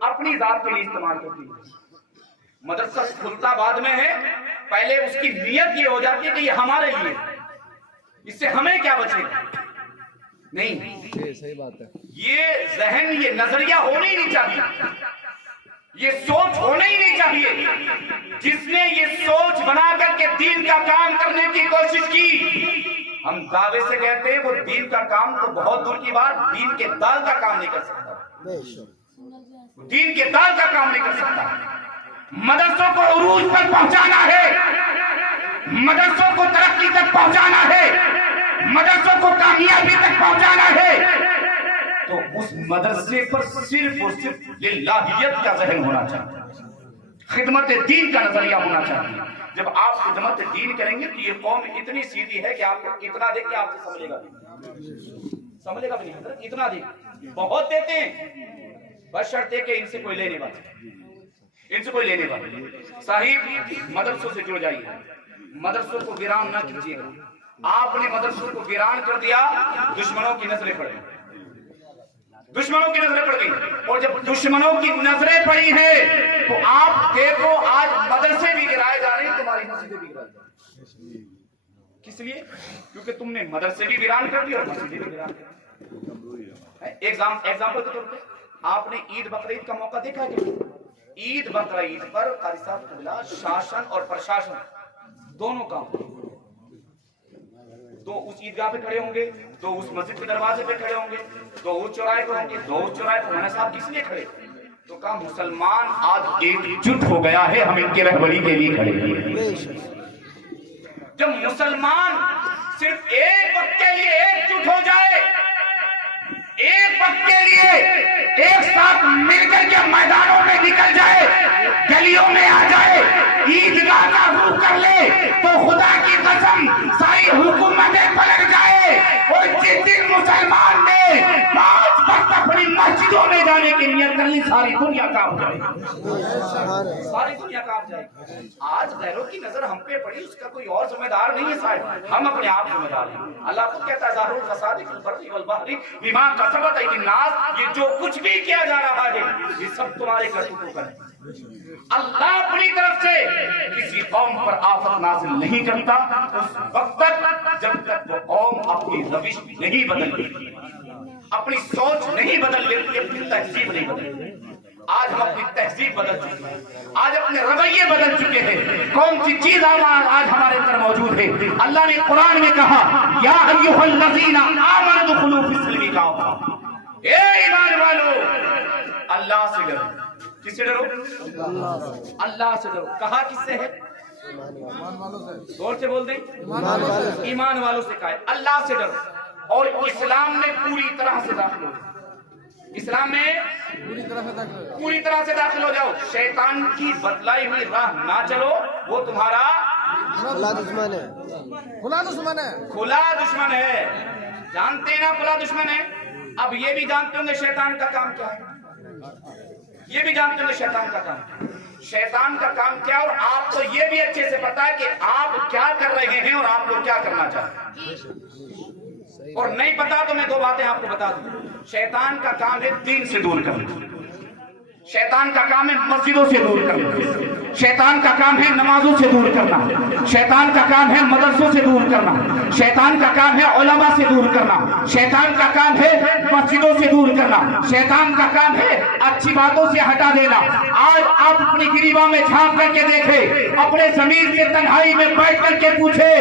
اپنی ذات کے لیے استعمال کرتی ہے. مدرسہ کھلتا بعد میں ہے, پہلے اس کی نیت یہ ہو جاتی ہے کہ یہ ہمارے لیے, اس سے ہمیں کیا بچے گا. نہیں, صحیح بات ہے. یہ ذہن, یہ نظریہ ہونا ہی نہیں چاہیے, یہ سوچ ہونا ہی نہیں چاہیے. جس نے یہ سوچ بنا کر کے دین کا کام کرنے کی کوشش کی, ہم دعوے سے کہتے ہیں وہ دین کا کام تو بہت دور کی بات, دین کے دال کا کام نہیں کر سکتا, دین کے دال کا کام نہیں کر سکتا. مدرسوں کو عروج پر پہنچانا ہے, مدرسوں کو ترقی تک پہنچانا ہے, مدرسوں کو کامیابی تک پہنچانا ہے, تو اس مدرسے پر صرف اور صرف للہیت کا ذہن ہونا چاہیے, خدمت دین کا نظریہ ہونا چاہیے. جب آپ خدمت دین کریں گے تو یہ قوم اتنی سیدھی ہے کہ آپ کو اتنا دے کے آپ سے سمجھے گا بھی نہیں, اتنا دے بہت دیتے ہیں, بشرطے کہ ان سے کوئی لینے والا, صاحب مدرسوں سے جڑ جائیے, مدرسوں کو ویران نہ کیجیے. آپ نے مدرسوں کو ویران کر دیا, دشمنوں کی نظریں پڑ گئی, دشمنوں کی نظریں پڑ گئی. اور جب دشمنوں کی نظریں پڑی ہیں تو آپ دیکھو آج مدرسے بھی گرائے جا رہے ہیں, تمہاری مسجدیں بھی گرائے جا رہی ہیں. کس لیے؟ کیونکہ تم نے مدرسے بھی ویران کر دی اور مسجدیں بھی ویران کر دی. ایگزامپل کے طور پہ آپ نے عید بقرعید کا موقع دیکھا ہے کہ عید بقرعید پر قاری صاحب قبلہ شاشن اور پرشاشن دونوں کام, دو اس عیدگاہ پہ کھڑے ہوں گے, دو اس مسجد کے دروازے پہ کھڑے ہوں گے, دو اس چوراہے پہ ہوں گے, دو اس چوراہے پہ. مولانا صاحب کس لیے کھڑے؟ تو کہا مسلمان آج ایک جٹ ہو گیا ہے, ہم ان کی رہبری کے لیے کھڑے ہیں. جب مسلمان صرف ایک وقت کے لیے ایک جٹ ہو جائے, ایک وقت کے لیے ایک ساتھ مل کر کے میدانوں میں نکل جائے, گلیوں میں آ جائے, عیدگاہ کا رخ کر لے, تو خدا کی قسم ساری حکومتیں پلٹ جائے. اور جس دن مسلمان نے 5 وقت اپنی مسجدوں میں جانے کی نیت کر لی, ساری دنیا کانپ جائے, ساری دنیا کانپ جائے. آج غیروں کی نظر ہم پہ پڑی, اس کا کوئی اور ذمہ دار نہیں ہے صاحب, ہم اپنے آپ ذمہ دار ہیں. اللہ خود کہتا ہے ظاہر الفساد فی البر والبحر بما کسبت ایدی الناس, یہ جو کچھ بھی کیا جا رہا ہے یہ سب تمہارے کرتوتوں کا ہے. اللہ اپنی طرف سے کسی قوم پر آفت نازل نہیں کرتا اس وقت تک جب تک وہ قوم اپنی روش نہیں بدل لیتی, اپنی سوچ نہیں بدل لیتی, اپنی تہذیب نہیں بدل لیتی. آج ہم اپنی تہذیب بدل چکے ہیں, آج اپنے رویے بدل چکے ہیں. کون سی چیز آج ہمارے اندر موجود ہے؟ اللہ نے قرآن میں کہا یا ایھا الذین آمنوا ادخلوا فی السلم کافہ, اے ایمان والو اللہ سے ڈرو. کس سے ڈرو؟ اللہ سے ڈرو. کہا کس سے ہے؟ زور سے بول دیں, ایمان والوں سے کہا ہے اللہ سے ڈرو. اور اسلام میں پوری طرح سے داخل ہو جاؤ, اسلام میں پوری طرح سے داخل ہو جاؤ. شیطان کی بتلائی ہوئی راہ نہ چلو, وہ تمہارا کھلا دشمن ہے, کھلا دشمن ہے. جانتے ہیں نا کھلا دشمن ہے. اب یہ بھی جانتے ہوں گے شیطان کا کام کیا ہے, یہ بھی جانتے ہوں گے شیطان کا کام, شیطان کا کام کیا. اور آپ کو یہ بھی اچھے سے پتا ہے کہ آپ کیا کر رہے ہیں اور آپ کو کیا کرنا چاہتے ہیں. اور نہیں پتا تو میں 2 باتیں آپ کو بتا دوں. شیطان کا کام ہے دین سے دور کرنا, شیطان کا کام ہے مسجدوں سے دور کرنا, شیطان کا کام ہے نمازوں سے دور کرنا, شیطان کا کام ہے مدرسوں سے دور کرنا, شیطان کا کام ہے علماء سے دور کرنا, شیطان کا کام ہے مسجدوں سے دور کرنا, شیطان کا کام ہے اچھی باتوں سے ہٹا دینا. آج آپ اپنی گریباں میں جھانک کر کے دیکھیں, اپنے ضمیر سے تنہائی میں بیٹھ کر کے پوچھے,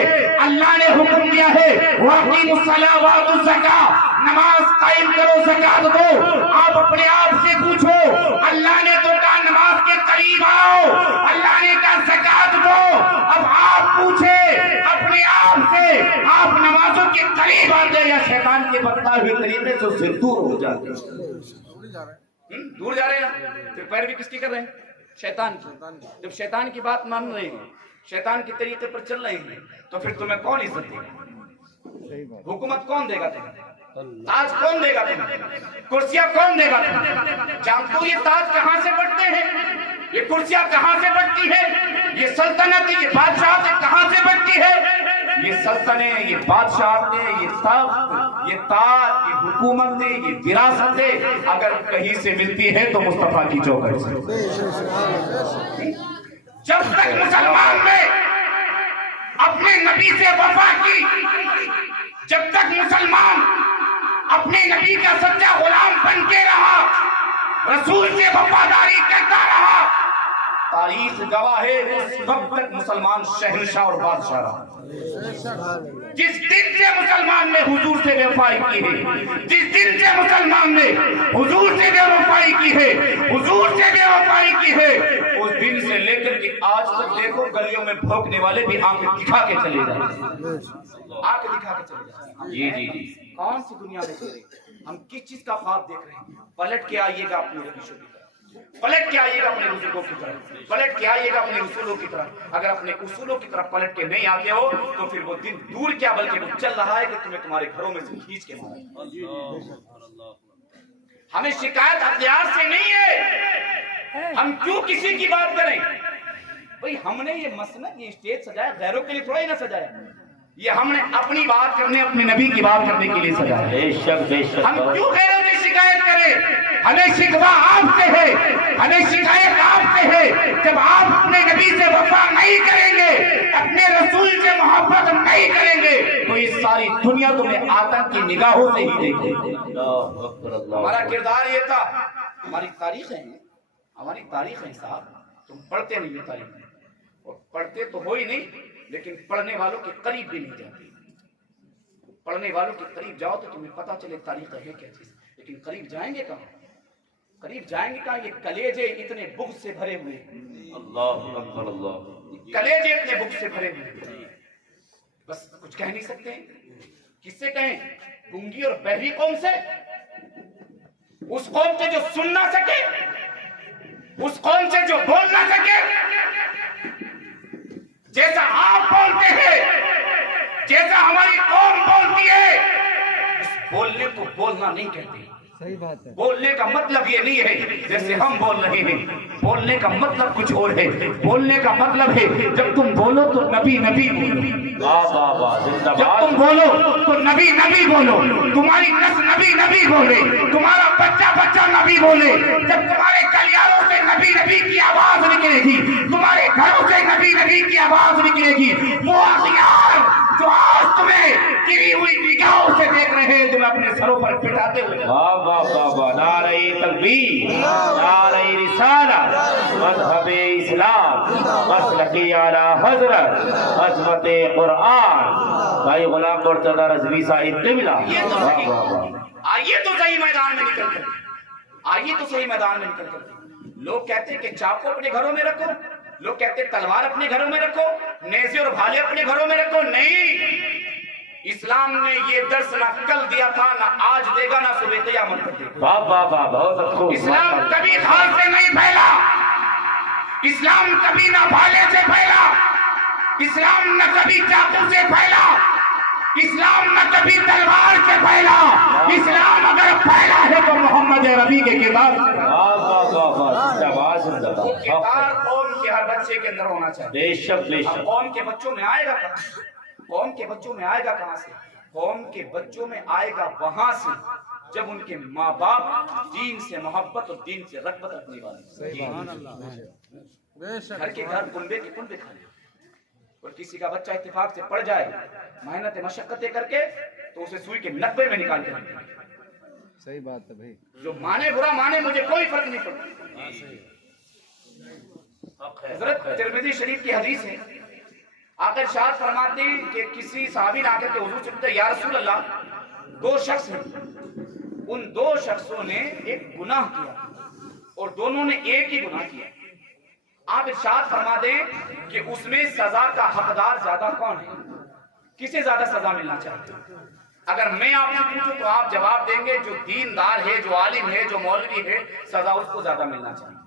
اللہ نے حکم دیا ہے وَأَقِیمُوا الصَّلَاةَ وَآتُوا الزَّکَاةَ, نماز قائم کرو, زکات دو. آپ اپنے آپ سے پوچھو, اللہ نے تو کہا نماز کے قریب آؤ, اللہ نے کہا زکات دو. اب آپ پوچھے اپنے آپ سے, آپ نمازوں کے قریب آتے یا شیطان کے بتائے ہوئے طریقے سے اس سے دور ہو جاتے ہیں؟ دور جا رہے ہیں. پھر پیروی کس کی کر رہے ہیں؟ شیطان کی. جب شیطان کی بات مان رہے ہیں, شیطان کے طریقے پر چل رہے ہیں, تو پھر تمہیں کون عزت دے گا؟ حکومت کون دے گا تمہیں؟ تاج کون دے گا تمہیں؟ کرسیاں کون دے گا تمہیں؟ جانتے ہو یہ تاج کہاں سے بڑھتے ہیں, یہ کرسیاں کہاں سے بڑھتی ہے, یہ سلطنت یہ بادشاہ سے کہاں سے بڑھتی ہے؟ یہ سلطنت یہ بادشاہ یہ سب یہ تاج، یہ حکومت ہے، یہ وراثت ہے، اگر کہیں سے ملتی ہے تو مصطفیٰ کی چوکھٹ سے۔ جب تک مسلمان نے اپنے نبی سے وفا کی، جب تک مسلمان اپنے نبی کا سچا غلام بن کے رہا، رسول سے وفاداری کرتا رہا، تاریخ گواہ ہے اس وقت تک مسلمان شہنشاہ اور بادشاہ رہا۔ جس دن سے مسلمان نے حضور سے بے وفائی کی ہے، جس دن سے مسلمان نے حضور سے بے وفائی کی ہے، حضور سے بے وفائی کی ہے، اس دن سے لے کر کے آج تک دیکھو گلیوں میں بھوکنے والے بھی آنکھ دکھا کے چلے جاتے ہیں، آنکھ دکھا کے چلے جاتے ہیں۔ جی جی جی، کون سی دنیا میں چلے، ہم کس چیز کا خواب دیکھ رہے ہیں؟ پلٹ کے آئیے گا اپنے حدیثوں کی طرف، پلٹ کے آئیے گا اپنے رسولوں کی طرف، پلٹ کے آئیے گا اپنے اصولوں کی طرف۔ اگر اپنے اصولوں کی طرف پلٹ کے نہیں آتے ہو تو پھر وہ دن دور کیا بلکہ وہ چل رہا ہے کہ تمہیں تمہارے گھروں میں سے کھینچ کے مارے۔ ہمیں شکایت ہتھیار سے نہیں ہے، ہم کیوں کسی کی بات کریں؟ بھئی ہم نے یہ مسند، یہ اسٹیج سجایا غیروں کے لیے تھوڑا ہی نہ سجایا، یہ ہم نے اپنی بات کرنے، اپنے نبی کی بات کرنے کے لیے سجایا۔ بے شک بے شک، ہم کیوں غیروں سے شکایت کریں؟ ہمیں شکوہ آپ سے ہے، ہمیں شکایت آپ سے ہے۔ جب آپ اپنے نبی سے وفا نہیں کریں گے، اپنے رسول سے محبت نہیں کریں گے تو یہ ساری دنیا تمہیں آتنک کی نگاہوں سے ہی دیکھے۔ اللہ اکبر، اللہ ہمارا اکبر۔ کردار یہ تھا، ہماری تاریخیں ہیں، ہماری تاریخیں صاحب، تم پڑھتے نہیں ہو تاریخ، اور پڑھتے تو ہو ہی نہیں لیکن پڑھنے والوں کے قریب بھی نہیں جاتے۔ پڑھنے والوں کے قریب جاؤ تو تمہیں پتہ چلے تاریخ ہے کیا چیز، لیکن قریب جائیں گے کہاں؟ قریب جائیں گے کہاں؟ یہ کلیجے اتنے بغض سے بھرے ہوئے ہیں، اللہ اکبر، اللہ۔ کلیجے اتنے بغض سے بھرے ہوئے ہیں، بس کچھ کہہ نہیں سکتے ہیں۔ کس سے کہیں؟ گنگی اور بہری قوم سے، اس قوم سے جو سن نہ سکے، اس قوم سے جو بول نہ سکے۔ جیسا آپ بولتے ہیں، جیسا ہماری قوم بولتی ہے، اس بولنے کو بولنا نہیں کہتے۔ صحیح بات ہے۔ بولنے کا مطلب یہ نہیں ہے جیسے ہم بول رہے ہیں، بولنے کا مطلب کچھ اور ہے۔ بولنے کا مطلب ہے جب تم بولو تو نبی نبی بولو، واہ واہ واہ، زندہ جب باد۔ تم بولو تو نبی نبی بولو، تمہاری نسل نبی نبی بولے، تمہارا بچہ بچہ نبی بولے۔ جب تمہارے کلیالوں سے نبی نبی کی آواز نکلے گی، تمہارے گھروں سے نبی نبی کی آواز نکلے گی، وہ اغیار جو آج تمہیں گری ہوئی نگاہوں سے دیکھ رہے ہیں، جو اپنے سروں پر پٹاتے ہوئے، واہ واہ واہ واہ، نعرہ تکبیر، نعرہ رسالہ، مذہب اسلام، مسلک اعلیٰ حضرت، عظمت قرآن، بھائی غلام مرتضی رضوی صاحب قبلہ۔ واہ واہ واہ، آئیے تو صحیح میدان میں نکل کر، آئیے تو صحیح میدان میں نکل کر۔ لوگ کہتے ہیں کہ چاقو اپنے گھروں میں رکھو، لوگ کہتے ہیں تلوار اپنے گھروں میں رکھو، نیزے اور بھالے اپنے گھروں میں رکھو۔ نہیں، اسلام نے یہ درس نہ کل دیا تھا، نہ آج دے گا، نہ صبح قیامت تک دے گا۔ واہ واہ واہ، بہت خوب۔ اسلام کبھی دھار سے نہیں پھیلا، اسلام کبھی نہ بھالے سے پھیلا، اسلام نہ کبھی چاقو سے پھیلا، اسلام نہ کبھی تلوار سے پھیلا۔ اسلام اگر پھیلا ہے تو محمد عربی کے کردار سے۔ واہ واہ واہ واہ، زندہ باد، زندہ وہ باد۔ کردار قوم کے ہر بچے کے اندر ہونا چاہیے۔ بے شک بے اب شک، قوم کے بچوں میں آئے گا کہاں سے؟ قوم کے بچوں میں آئے گا کہاں سے؟ قوم کے بچوں میں آئے گا وہاں سے جب ان کے ماں باپ دین سے محبت اور دین سے رغبت رکھنے والے۔ گھر کے گھر، کنبے کے کنبے کھانے، اور کسی کا بچہ اتفاق سے پڑ جائے محنت مشقتیں کر کے تو اسے سوئی کے نقبے میں نکال کر، صحیح بات ہے بھائی۔ جو مانے برا مانے، مجھے کوئی فرق نہیں پڑتا۔ حضرت ترمذی شریف کی حدیث ہے، آقا ارشاد فرماتے ہیں کہ کسی صحابی نے آ کر کے حضور سے پوچھا، یا رسول اللہ، دو شخص ہیں، ان دو شخصوں نے ایک گناہ کیا اور دونوں نے ایک ہی گناہ کیا، آپ ارشاد فرما دیں کہ اس میں سزا کا حقدار زیادہ کون ہے؟ کسے زیادہ سزا ملنا چاہتے ہیں؟ اگر میں آپ سے پوچھوں تو آپ جواب دیں گے جو دیندار ہے، جو عالم ہے، جو مولوی ہے، سزا اس کو زیادہ ملنا چاہیے۔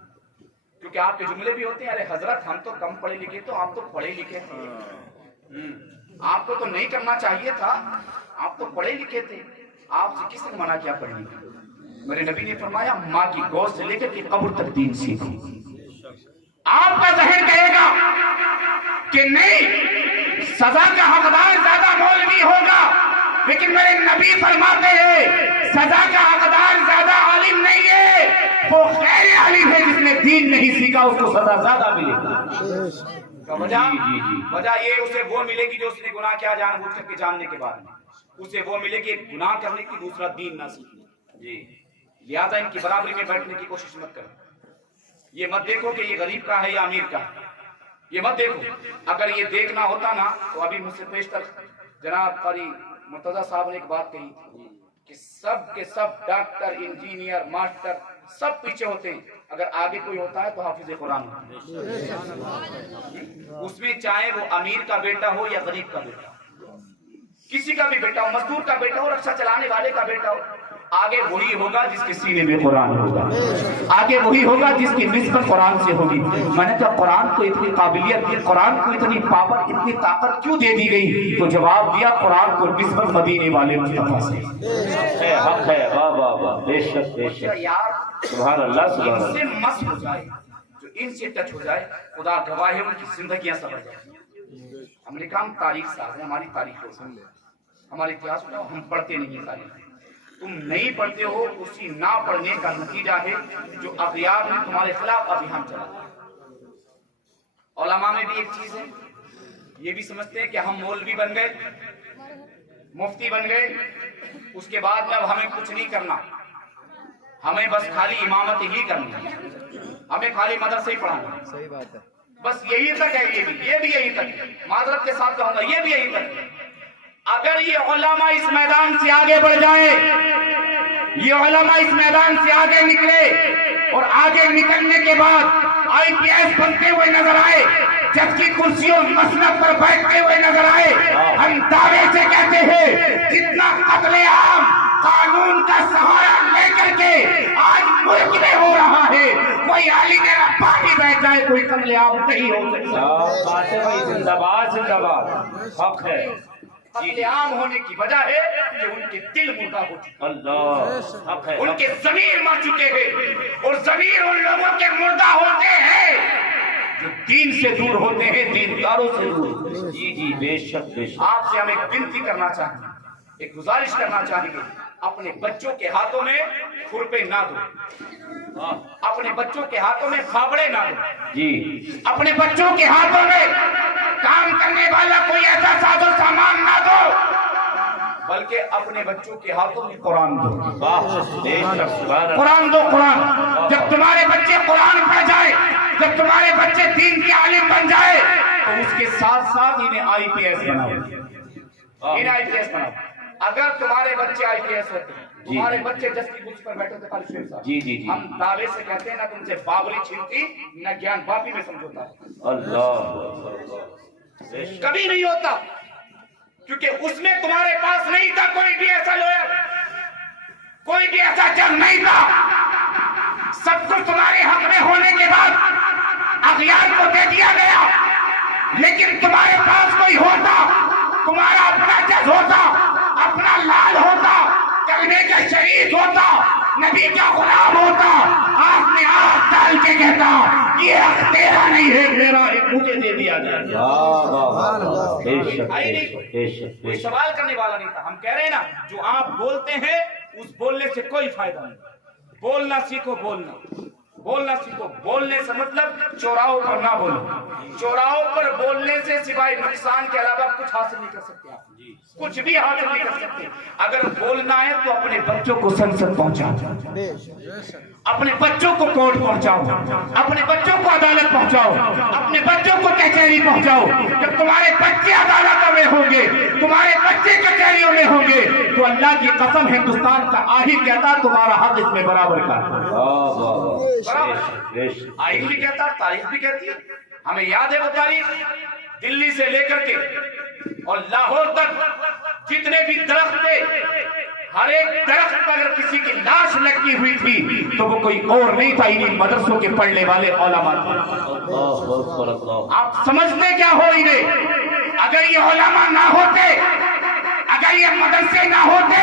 کیونکہ آپ کے جملے بھی ہوتے ہیں، ارے حضرت ہم تو کم پڑھے لکھے، تو آپ تو پڑھے لکھے تھے، آپ کو تو نہیں کرنا چاہیے تھا، آپ تو پڑھے لکھے تھے، آپ سے کس نے منع کیا پڑھنے کا؟ میرے نبی نے فرمایا ماں کی گود سے لے کر کے قبر تک دین سیکھو۔ آپ کا ذہن کہے گا کہ نہیں، سزا کا حقدار زیادہ مولوی ہوگا، لیکن میرے نبی فرماتے ہیں سزا کا حقدار زیادہ عالم نہیں ہے، وہ غیر عالم ہے جس نے دین نہیں سیکھا، اس کو سزا زیادہ ملے گی۔ وجہ یہ اسے وہ ملے گی جو اس نے گناہ کیا جان بوجھ کر کے جاننے کے بعد میں، اسے وہ ملے گی ایک گناہ کرنے کی، دوسرا دین نہ سیکھنے جی۔ لہذا ان کی برابری میں بیٹھنے کی کوشش مت کرو، یہ مت دیکھو کہ یہ غریب کا ہے یا امیر کا ہے، یہ مت دیکھو۔ اگر یہ دیکھنا ہوتا نا تو ابھی مجھ سے پیشتر جناب قاری مرتضیٰ صاحب نے ایک بات کہی کہ سب کے سب ڈاکٹر، انجینئر، ماسٹر سب پیچھے ہوتے ہیں، اگر آگے کوئی ہوتا ہے تو حافظ قرآن ہوتا ہے، اس میں چاہے وہ امیر کا بیٹا ہو یا غریب کا بیٹا ہو، کسی کا بھی بیٹا ہو، مزدور کا بیٹا ہو، رکشہ چلانے والے کا بیٹا ہو، آگے وہی ہوگا جس کے سینے میں قرآن ہوگا، آگے وہی ہوگا جس کی نسبت قرآن سے ہوگی۔ میں نے کہا قرآن کو اتنی قابلیت دی، قرآن کو اتنی پاور، اتنی طاقت کیوں دے دی گئی؟ تو جواب دیا قرآن کو نسبت مدینے والے مصطفیٰ سے۔ حق ہے، واہ واہ واہ، بے شک بے شک، یار سبحان اللہ سبحان ان سے اللہ۔ مس ہو جائے، جو ان سے ٹچ ہو جائے، خدا گواہ ہے ان کی زندگیاں سنور جائیں۔ امریکہ ہم تاریخ صاحب ہیں، ہماری تاریخ کو سن لے، ہماری اتہاس اٹھاؤ، ہم پڑھتے نہیں تاریخ، تم نہیں پڑھتے ہو، اسی نہ پڑھنے کا نتیجہ ہے جو اغیار نے تمہارے خلاف ابھیان چلا۔ علماء میں بھی ایک چیز ہے، یہ بھی سمجھتے ہیں کہ ہم مولوی بن گئے، مفتی بن گئے، اس کے بعد میں اب ہمیں کچھ نہیں کرنا، ہمیں بس خالی امامت ہی کرنی ہے، ہمیں خالی مدرسے ہی پڑھانا ہے، صحیح بات ہے، بس یہی تک ہے۔ یہ بھی یہی تک ہے، معذرت کے ساتھ کہوں گا یہ بھی یہی تک ہے۔ اگر یہ علماء اس میدان سے آگے بڑھ جائیں، یہ علماء اس میدان سے آگے نکلے اور آگے نکلنے کے بعد آئی پی ایس بنتے ہوئے نظر آئے، جج کی کرسیوں مسند پر بیٹھتے ہوئے نظر آئے، ہم دعوے سے کہتے ہیں جتنا قتل عام قانون کا سہارا لے کر کے آج ملک میں ہو رہا ہے، کوئی علی میرا پانی بیٹھ جائے کوئی قتل عام نہیں ہو سکتا۔ زندہ باد زندہ باد، حق ہے۔ قتل عام ہونے کی وجہ ہے کہ ان کے دل مردہ ہو چکے، اللہ حق ہے، ان کے ضمیر مر چکے ہیں، اور ضمیر ان لوگوں کے مردہ ہوتے ہیں جو دین سے دور ہوتے ہیں، دینداروں سے دور۔ جی جی بے شک بے شک۔ آپ سے ہم ایک بنتی کرنا چاہیں گے، ایک گزارش کرنا چاہیں گے، اپنے بچوں کے ہاتھوں میں کھرپے نہ دو، اپنے بچوں کے ہاتھوں میں پھاوڑے نہ دو، جی اپنے بچوں کے ہاتھوں میں کام کرنے والا کوئی ایسا ساز و سامان نہ دو، بلکہ اپنے بچوں کے ہاتھوں میں قرآن دو۔ واہ بے شک، سبحان اللہ۔ قرآن دو، قرآن۔ جب تمہارے بچے قرآن پڑھ جائے، جب تمہارے بچے دین کے عالم بن جائے، تو اس کے ساتھ ساتھ انہیں آئی پی ایس بناؤ، انہیں آئی پی ایس بناؤ۔ اگر تمہارے بچے آئی پی ایس ہوتے ہیں، تمہارے بچے جس کی بچ پر بیٹھے ہوتے قاری شریف صاحب، جی جی جی، ہم دعوے سے کہتے ہیں نہ تم سے بابری چھینتی نہ گیان باپی میں سمجھوتا ہے، اللہ کبھی نہیں ہوتا، کیونکہ اس میں تمہارے پاس نہیں تھا کوئی بھی ایسا لوئر، کوئی بھی ایسا جنگ نہیں تھا، سب کچھ تمہارے حق میں ہونے کے بعد اغیار کو دے دیا گیا، لیکن تمہارے پاس کوئی ہوتا، تمہارا اپنا جج ہوتا، اپنا لال ہوتا، کلمے کا شہید ہوتا، نبی کا غلام ہوتا، آنکھ میں آنکھ ڈال کے کہتا یہ حق تیرا نہیں ہے، میرا ہے، مجھے دے دیا جائے۔ بے شک آئی بے نہیں شک بے شک کوئی سوال کرنے والا نہیں تھا۔ ہم کہہ رہے ہیں نا، جو آپ بولتے ہیں اس بولنے سے کوئی فائدہ نہیں، بولنا سیکھو، بولنا سیکھو۔ بولنے سے مطلب چوراہوں پر نہ بولو، چوراہوں پر بولنے سے سوائے نقصان کے علاوہ کچھ حاصل نہیں کر سکتے آپ، کچھ بھی حاصل نہیں کر سکتے۔ اگر بولنا ہے تو اپنے بچوں کو سنسد پہنچاؤ، اپنے بچوں کو کورٹ پہنچاؤ، اپنے بچوں کو عدالت پہنچاؤ، اپنے بچوں کو کچہری پہنچاؤ۔ جب تمہارے بچے عدالتوں میں ہوں گے، تمہارے بچے کچہریوں میں ہوں گے، تو اللہ کی قسم ہندوستان کا آہر کہتا تمہارا حق اس میں برابر کا۔ آئین بھی کہتا، تاریخ بھی کہتی ہے، ہمیں یاد ہے وہ تاریخ، دلی سے لے کر کے اور لاہور تک جتنے بھی درخت تھے، ہر ایک درخت پر اگر کسی کی لاش لگی ہوئی تھی تو وہ کوئی اور نہیں تھا، انہیں مدرسوں کے پڑھنے والے علماء تھے۔ آپ سمجھتے کیا ہو انہیں؟ اگر یہ علماء نہ ہوتے، اگر یہ مدرسے نہ ہوتے